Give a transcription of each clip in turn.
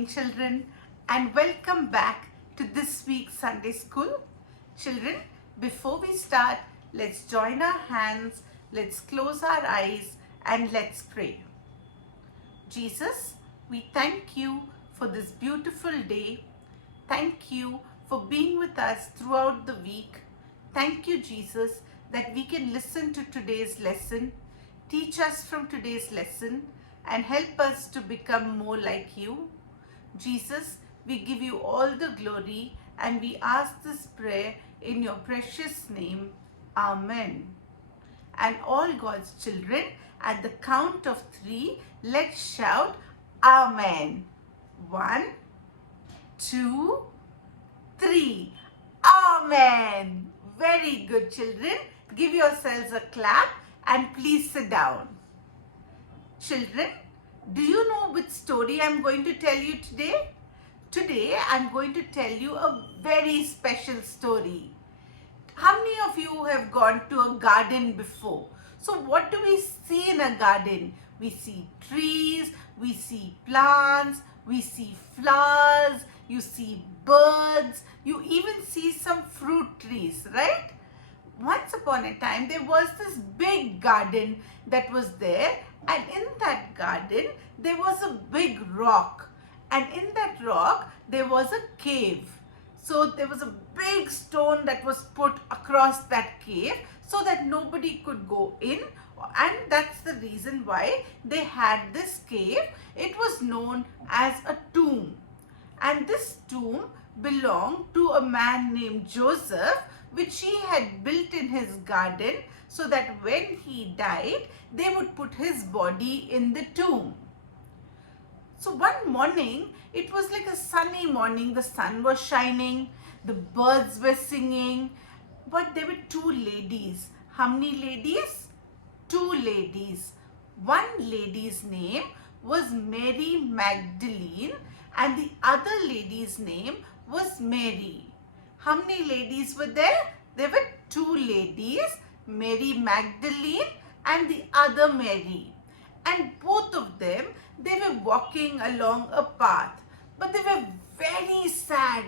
morning, children, and welcome back to this week's Sunday School. Children, before we start, let's join our hands, let's close our eyes, and let's pray. Jesus, we thank you for this beautiful day. Thank you for being with us throughout the week. Thank you, Jesus, that we can listen to today's lesson. Teach us from today's lesson and help us to become more like you. Jesus, we give you all the glory and we ask this prayer in your precious name. Amen. And all God's children, at the count of 3, let's shout Amen. 1, 2, 3. Amen. Very good, children. Give yourselves a clap and please sit down. Children, do you know which story I'm going to tell you today? Today, I'm going to tell you a very special story. How many of you have gone to a garden before? So what do we see in a garden? We see trees, we see plants, we see flowers, you see birds, you even see some fruit trees, right? Once upon a time, there was this big garden that was there, and in that garden, there was a big rock, and in that rock, there was a cave. So there was a big stone that was put across that cave so that nobody could go in, and that's the reason why they had this cave. It was known as a tomb, and this tomb belonged to a man named Joseph, which he had built in his garden so that when he died, they would put his body in the tomb. So one morning, it was like a sunny morning, the sun was shining, the birds were singing, but there were 2 ladies. How many ladies? 2 ladies. One lady's name was Mary Magdalene and the other lady's name was Mary. How many ladies were there? There were 2 ladies, Mary Magdalene and the other Mary. And both of them, they were walking along a path. But they were very sad.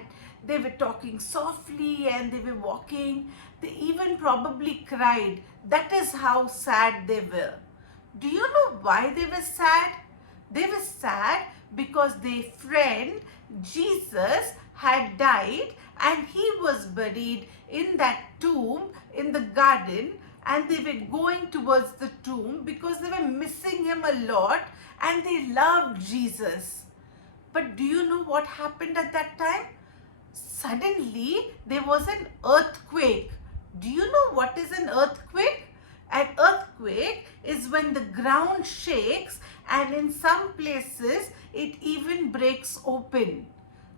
They were talking softly and they were walking. They even probably cried. That is how sad they were. Do you know why they were sad? They were sad because their friend Jesus had died and he was buried in that tomb in the garden, and they were going towards the tomb because they were missing him a lot and they loved Jesus. But do you know what happened at that time? Suddenly there was an earthquake. Do you know what is an earthquake? An earthquake is when the ground shakes and in some places it even breaks open.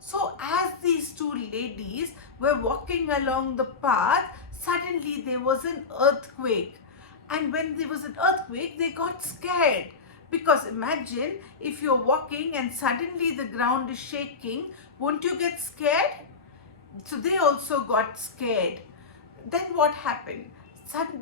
So as these 2 ladies were walking along the path, suddenly there was an earthquake. And when there was an earthquake, they got scared. Because imagine if you're walking and suddenly the ground is shaking, won't you get scared? So they also got scared. Then what happened?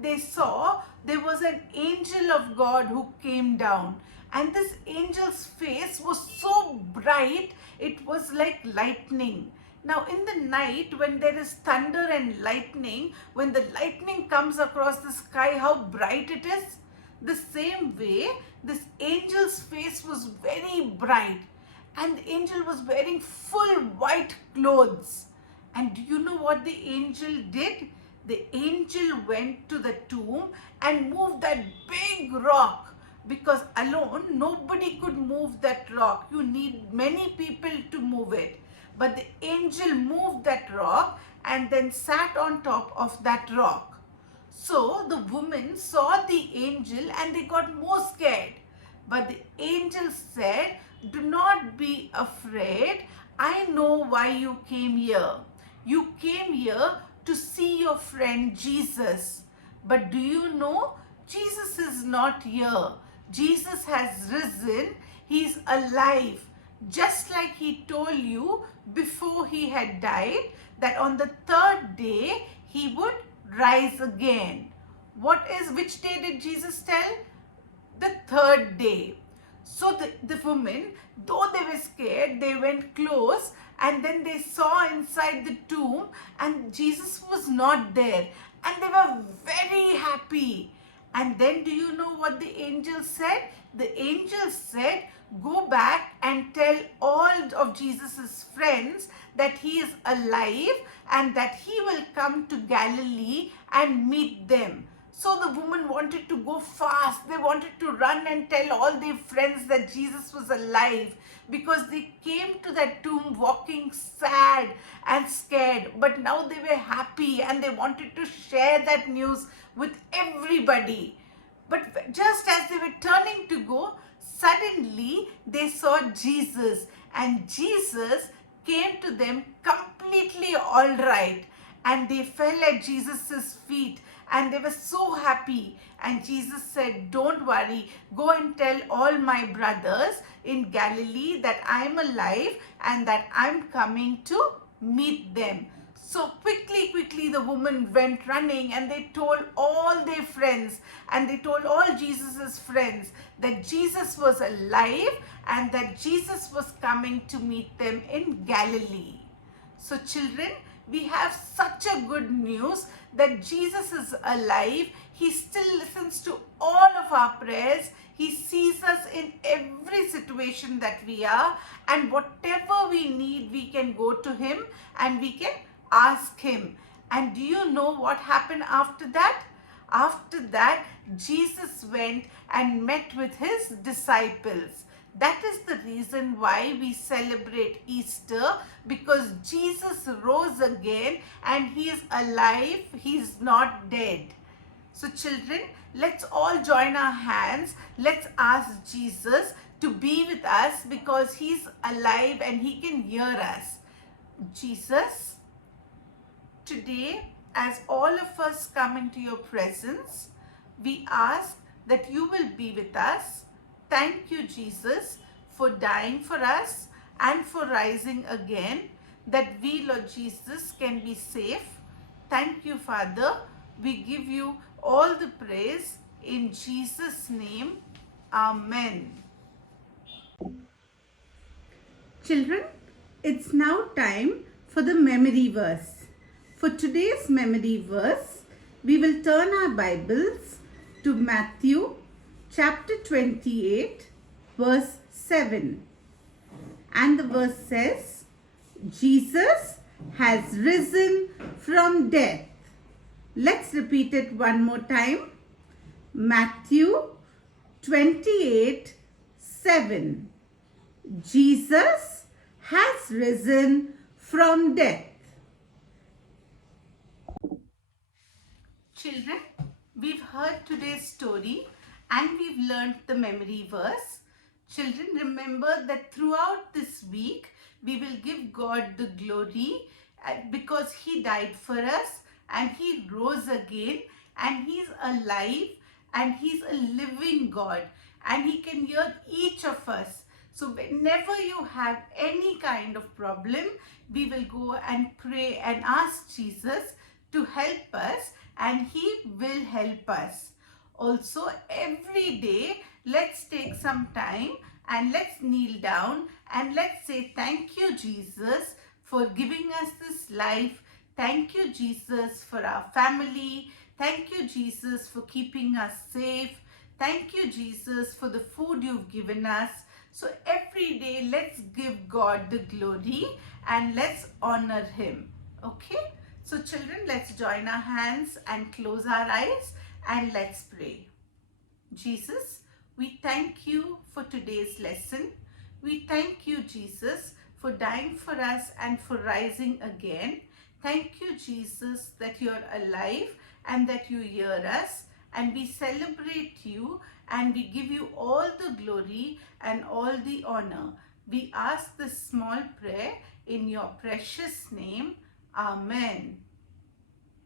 They saw there was an angel of God who came down, and this angel's face was so bright, it was like lightning. Now in the night when there is thunder and lightning, when the lightning comes across the sky, how bright it is? The same way, this angel's face was very bright, and the angel was wearing full white clothes. And do you know what the angel did? The angel went to the tomb and moved that big rock, because alone nobody could move that rock. You need many people to move it. But the angel moved that rock and then sat on top of that rock. So the women saw the angel and they got more scared. But the angel said, "Do not be afraid. I know why you came here. You came here to see your friend Jesus. But do you know, Jesus is not here. Jesus has risen. He's alive. Just like he told you before he had died, that on the 3rd day he would rise again." Which day did Jesus tell? The 3rd day. So the women, though they were scared, they went close, and then they saw inside the tomb and Jesus was not there, and they were very happy. And then do you know what the angel said? The angel said, go back and tell all of Jesus's friends that he is alive and that he will come to Galilee and meet them. So the woman wanted to go fast. They wanted to run and tell all their friends that Jesus was alive, because they came to that tomb walking sad and scared. But now they were happy and they wanted to share that news with everybody. But just as they were turning to go, suddenly they saw Jesus, and Jesus came to them completely all right, and they fell at Jesus's feet and they were so happy. And Jesus said, don't worry, go and tell all my brothers in Galilee that I'm alive and that I'm coming to meet them. So quickly, the woman went running and they told all their friends, and they told all Jesus's friends that Jesus was alive and that Jesus was coming to meet them in Galilee. So children, we have such a good news that Jesus is alive. He still listens to all of our prayers. He sees us in every situation that we are, and whatever we need, we can go to him and we can ask him. And do you know what happened after that? After that, Jesus went and met with his disciples. That is the reason why we celebrate Easter, because Jesus rose again and he is alive. He is not dead. So children, let's all join our hands. Let's ask Jesus to be with us, because he's alive and he can hear us. Jesus, today, as all of us come into your presence, we ask that you will be with us. Thank you, Jesus, for dying for us and for rising again, that we, Lord Jesus, can be safe. Thank you, Father. We give you all the praise in Jesus' name. Amen. Children, it's now time for the memory verse. For today's memory verse, we will turn our Bibles to Matthew chapter 28, verse 7. And the verse says, Jesus has risen from death. Let's repeat it one more time. Matthew 28, 7. Jesus has risen from death. Children, we've heard today's story and we've learned the memory verse. Children, remember that throughout this week, we will give God the glory because he died for us and he rose again, and he's alive and he's a living God, and he can hear each of us. So whenever you have any kind of problem, we will go and pray and ask Jesus to help us, and he will help us. Also, every day, let's take some time and let's kneel down and let's say, thank you, Jesus, for giving us this life. Thank you, Jesus, for our family. Thank you, Jesus, for keeping us safe. Thank you, Jesus, for the food you've given us. So every day, let's give God the glory and let's honor him. Okay? So children, let's join our hands and close our eyes and let's pray. Jesus, we thank you for today's lesson. We thank you, Jesus, for dying for us and for rising again. Thank you, Jesus, that you're alive and that you hear us. And we celebrate you and we give you all the glory and all the honor. We ask this small prayer in your precious name. Amen.